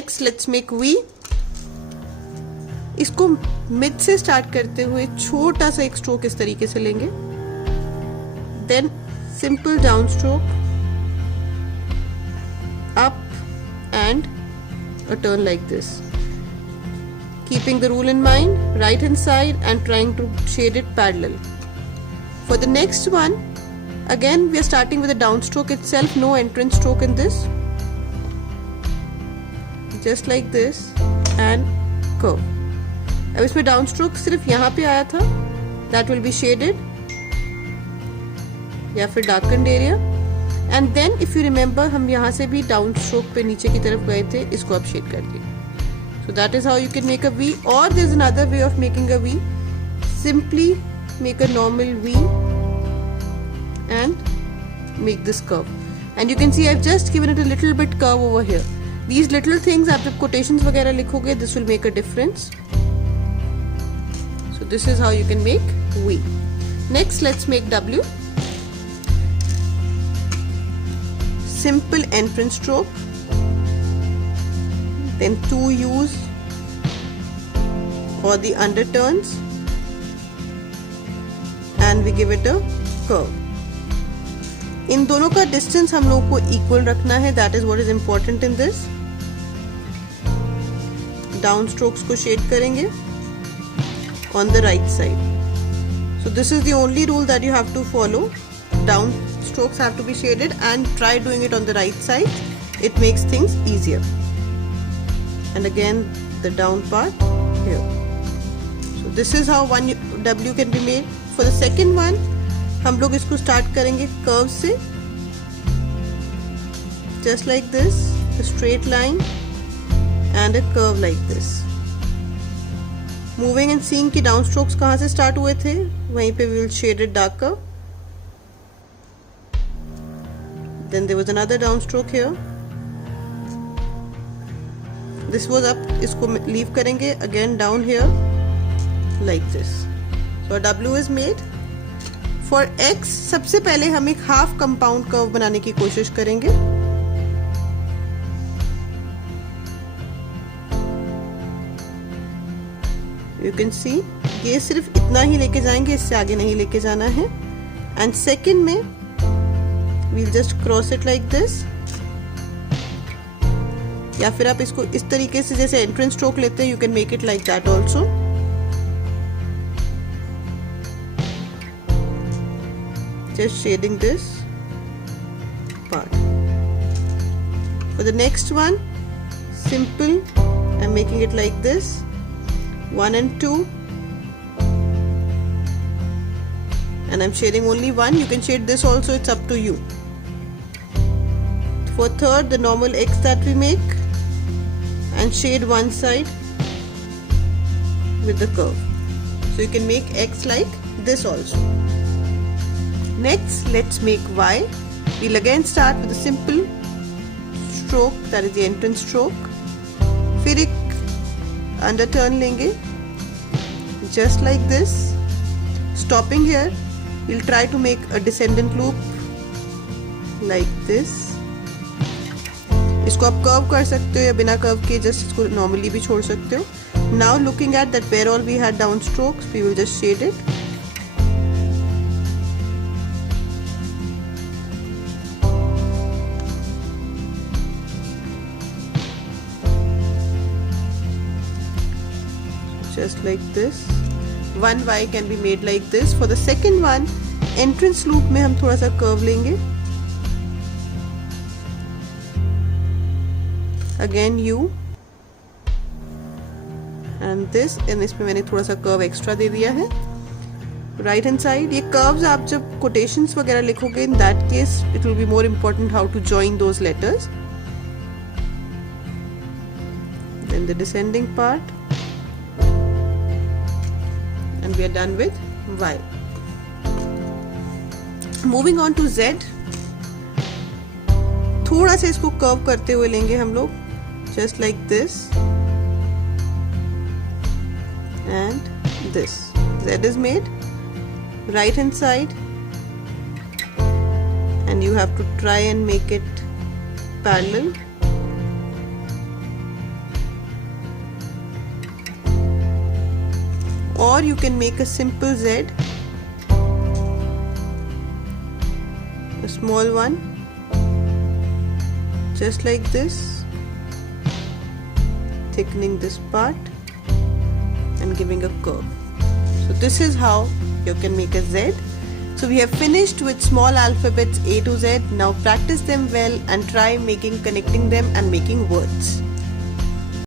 Next let's make V. इसको mid से start करते हुए छोटा सा एक स्ट्रोक इस तरीके से लेंगे, then simple down stroke, up and a turn like this, keeping the rule in mind, right hand side and trying to shade it parallel. For the next one, again we are starting with a downstroke itself, no entrance stroke in this, just like this and curve. अब इसमें downstroke सिर्फ यहाँ पे आया था, that will be shaded या फिर darkened area. And then if you remember हम यहाँ से भी डाउन स्ट्रोक पे नीचे की तरफ गए थे, इसको आप शेड कर दिए. So that is how you can make a V. और there is another way of making a V. Simply make a normal V and make this curve. And you can see I have just given it a little bit curve over here. These little things आप जब quotations वगैरह लिखोगे, this will make a difference. So this is how you can make V. Next let's make W. Simple entrance stroke, then 2 U's or the underturns, and we give it a curve. इन दोनों का distance हम लोग को equal रखना है. That is what is important in this. Down strokes को shade करेंगे on the right side. So this is the only rule that you have to follow. Down strokes have to be shaded and try doing it on the right side. It makes things easier. And again the down part here. So this is how one W can be made. For the second one, हम लोग इसको start करेंगे curve से, just like this, a straight line and a curve like this. Moving and seeing कि down strokes कहाँ से start हुए थे, वहीं पे we will shade it darker. Then there was another downstroke here. This was up. इसको leave करेंगे. Again down here, like this. So a W is made. For X, सबसे पहले हम एक half compound curve बनाने की कोशिश करेंगे. You can see, ये सिर्फ इतना ही लेके जाएंगे, इससे आगे नहीं लेके जाना है. And second में we'll just cross it like this. या फिर आप इसको इस तरीके से जैसे entrance stroke लेते हैं, you can make it like that also. Just shading this part. For the next one, simple, I'm making it like this. 1 and 2. And I'm shading only one. You can shade this also, it's up to you. For third, the normal X that we make, and shade one side with the curve. So you can make X like this also. Next, let's make Y. We'll again start with a simple stroke, that is the entrance stroke. फिर एक underturn लेंगे, just like this. Stopping here, we'll try to make a descendant loop like this. इसको आप curve कर सकते हो या बिना कर्व के जस्ट इसको नॉर्मली भी छोड़ सकते हो. Now looking at that where all we had down strokes, we will just shade it. Just like this. One Y can be made like this. For the second one, entrance loop में हम थोड़ा सा curve लेंगे. Again U and this, and इसमें मैंने थोड़ा सा curve extra दे दिया है. राइट हैंड साइड, ये कर्व्स आप जब कोटेशंस वगैरह लिखोगे, in that case it will be more important how to join those letters. Then the descending part, and we are done with Y. Moving on to Z. थोड़ा सा इसको curve करते हुए लेंगे हम लोग, just like this and this. Z is made. Right hand side, and you have to try and make it parallel. or you can make a simple Z, a small one, just like this, thickening this part and giving a curve. So this is how you can make a Z. So we have finished with small alphabets A to Z. Now practice them well and try connecting them and making words.